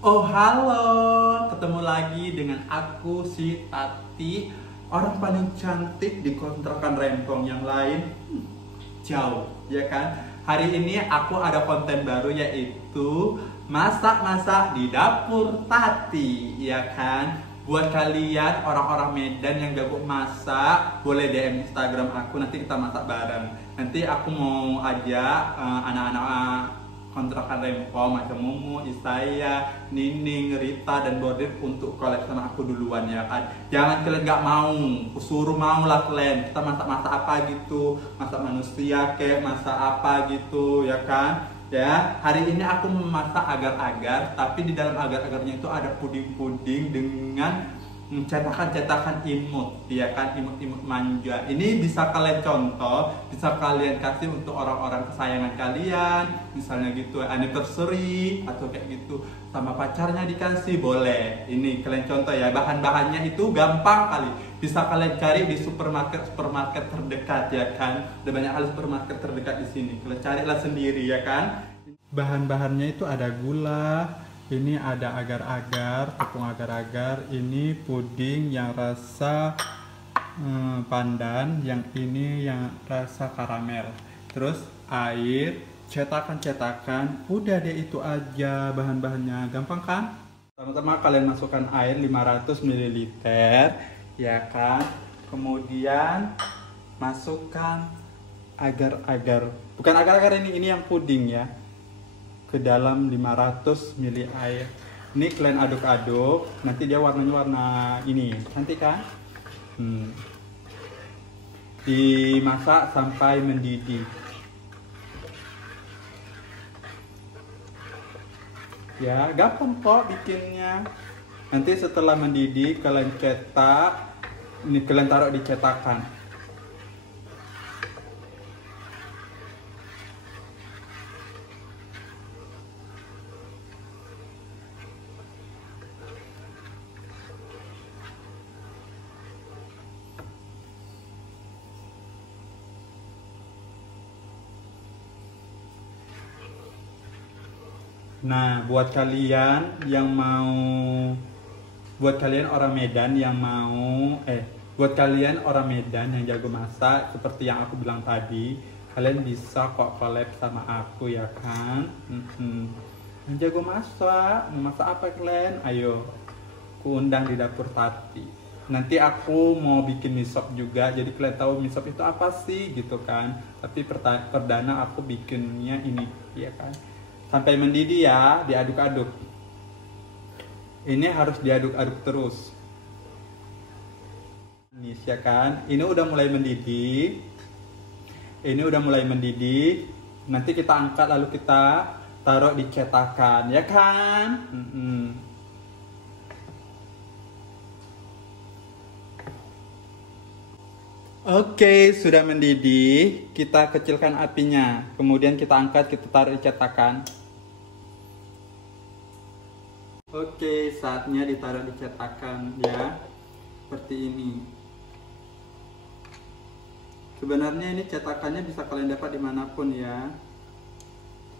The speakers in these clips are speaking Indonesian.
Oh halo, ketemu lagi dengan aku si Tati, orang paling cantik di kontrakan Rempong. Yang lain jauh, ya kan? Hari ini aku ada konten baru, yaitu masak-masak di dapur Tati, ya kan? Buat kalian orang-orang Medan yang jago masak, boleh DM Instagram aku, nanti kita masak bareng. Nanti aku mau ajak anak-anak kontrakan Rempong macam Mumu, Isaya, Nining, Rita, dan Bordir untuk collab sama aku duluan, ya kan. Jangan kalian nggak mau, suruh mau lah kalian. Kita masak-masak apa gitu, masak manusia kayak masak apa gitu, ya kan. Ya, hari ini aku memasak agar-agar, tapi di dalam agar-agarnya itu ada puding-puding dengan cetakan-cetakan imut, ya kan, imut-imut manja. Ini bisa kalian contoh, bisa kalian kasih untuk orang-orang kesayangan kalian, misalnya gitu anniversary atau kayak gitu, sama pacarnya dikasih boleh. Ini kalian contoh ya, bahan-bahannya itu gampang kali, bisa kalian cari di supermarket terdekat, ya kan. Ada banyak hal supermarket terdekat di sini, kalian carilah sendiri, ya kan. Bahan-bahannya itu ada gula, ini ada agar-agar, tepung agar-agar, ini puding yang rasa pandan, yang ini yang rasa karamel. Terus air, cetakan-cetakan, udah deh itu aja bahan-bahannya, gampang kan? Pertama-tama kalian masukkan air 500 ml, ya kan? Kemudian masukkan agar-agar, bukan agar-agar, ini yang puding ya, ke dalam 500 ml air. Ini kalian aduk-aduk, nanti dia warnanya warna ini, cantik kan? Dimasak sampai mendidih. Ya, gampang kok bikinnya. Nanti setelah mendidih kalian cetak, ini kalian taruh di cetakan. Nah, buat kalian orang Medan yang mau, buat kalian orang Medan yang jago masak, seperti yang aku bilang tadi, kalian bisa kok collab sama aku, ya kan. Yang jago masak, mau masak apa kalian? Ayo, aku undang di dapur Tati. Nanti aku mau bikin mie sop juga, jadi kalian tahu mie sop itu apa sih, gitu kan. Tapi perdana aku bikinnya ini, ya kan. Sampai mendidih ya, diaduk-aduk. Ini harus diaduk-aduk terus. Ini ya kan, ini udah mulai mendidih. Ini udah mulai mendidih. Nanti kita angkat lalu kita taruh di cetakan, ya kan? Oke, sudah mendidih. Kita kecilkan apinya. Kemudian kita angkat, kita taruh di cetakan. Oke, saatnya ditaruh di cetakan, ya. Seperti ini. Sebenarnya ini cetakannya bisa kalian dapat dimanapun, ya.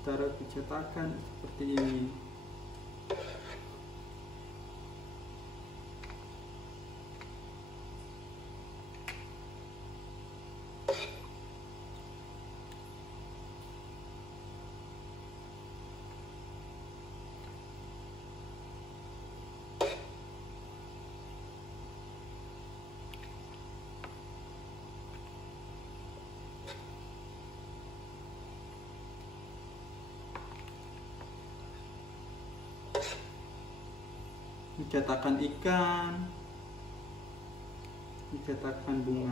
Taruh di cetakan seperti ini. Cetakan ikan, cetakan bunga.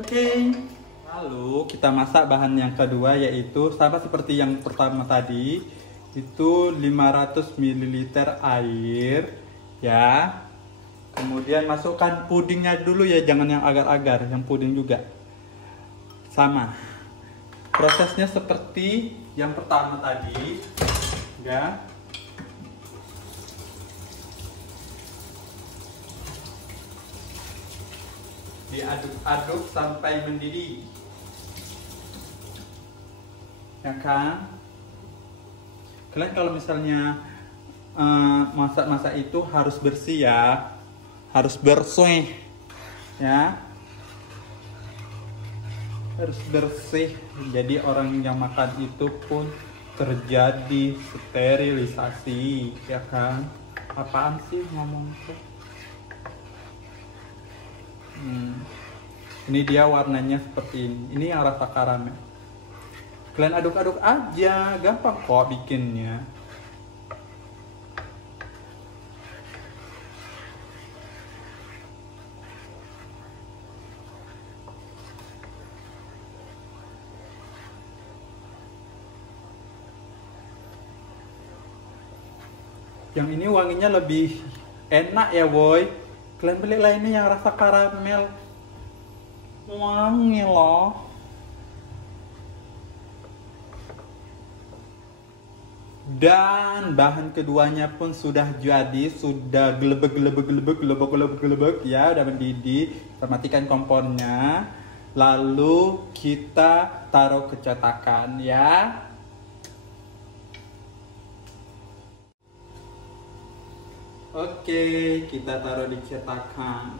Oke. Lalu kita masak bahan yang kedua, yaitu sama seperti yang pertama tadi. Itu 500 ml air, ya. Kemudian masukkan pudingnya dulu ya, jangan yang agar-agar, yang puding juga. Sama. Prosesnya seperti Yang pertama tadi, ya, diaduk-aduk sampai mendidih, ya kan? Kalian kalau misalnya masak-masak itu harus bersih ya, harus bersih, ya, harus bersih. Jadi orang yang makan itu pun terjadi sterilisasi, ya kan? Apaan sih ngomong tuh? Ini dia warnanya seperti ini. Ini yang rasa karamel. Kalian aduk-aduk aja, gampang kok bikinnya. Yang ini wanginya lebih enak ya boy. Kalian beli lah ini yang rasa karamel, wangi loh. Dan bahan keduanya pun sudah jadi, sudah gelebek ya, udah mendidih. Kita matikan kompornya, lalu kita taruh ke cetakan ya. Oke, kita taruh di cetakan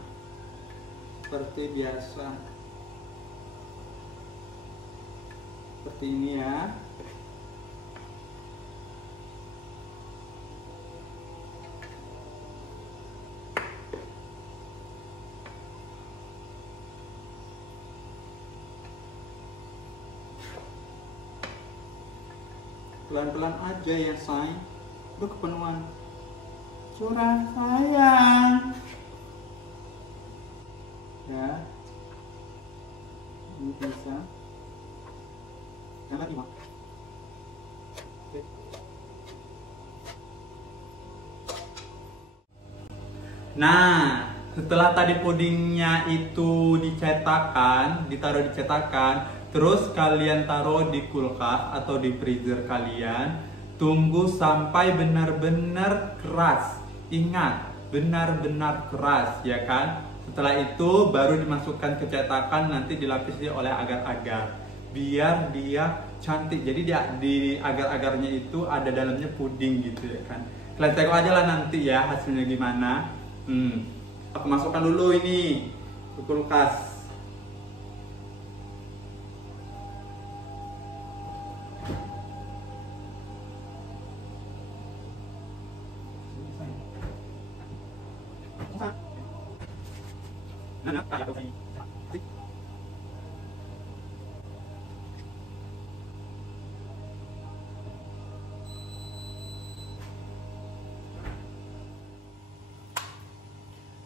seperti biasa, seperti ini ya. Pelan-pelan aja ya say, udah kepenuhan. Curah sayang ya, ini bisa yang lagi mak. Nah, setelah tadi pudingnya itu dicetakan, ditaruh di cetakan, terus kalian taruh di kulkas atau di freezer kalian, tunggu sampai benar-benar keras. Ingat, benar-benar keras ya kan. Setelah itu baru dimasukkan ke cetakan, nanti dilapisi oleh agar-agar biar dia cantik. Jadi di agar-agarnya itu ada dalamnya puding gitu ya kan. Kalian tengok aja lah nanti ya hasilnya gimana. Aku masukkan dulu ini ke kulkas.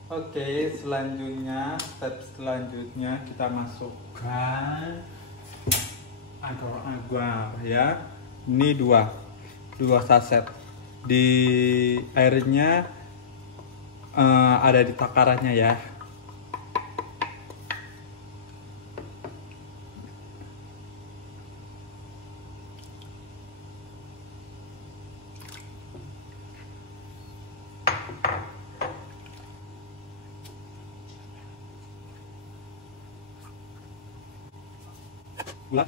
Oke, selanjutnya, step selanjutnya kita masukkan agar-agar ya. Ini dua saset. Di airnya ada di takarannya ya. Gula.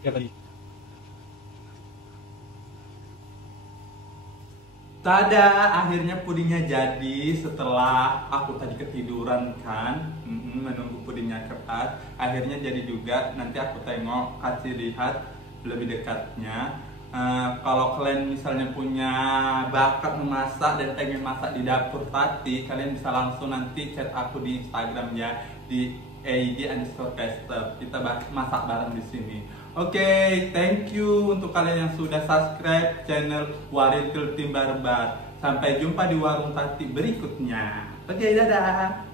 Ya tadi. Tada, akhirnya pudingnya jadi setelah aku tadi ketiduran kan, menunggu pudingnya keras. Akhirnya jadi juga. Nanti aku tengok, kasih lihat lebih dekatnya. Kalau kalian misalnya punya bakat memasak dan pengen masak di dapur Tati, kalian bisa langsung nanti chat aku di Instagram ya, di @id_caster. Kita masak bareng di sini. Oke, thank you untuk kalian yang sudah subscribe channel Warintil Tim Barbar. Sampai jumpa di warung Tati berikutnya. Oke, dadah.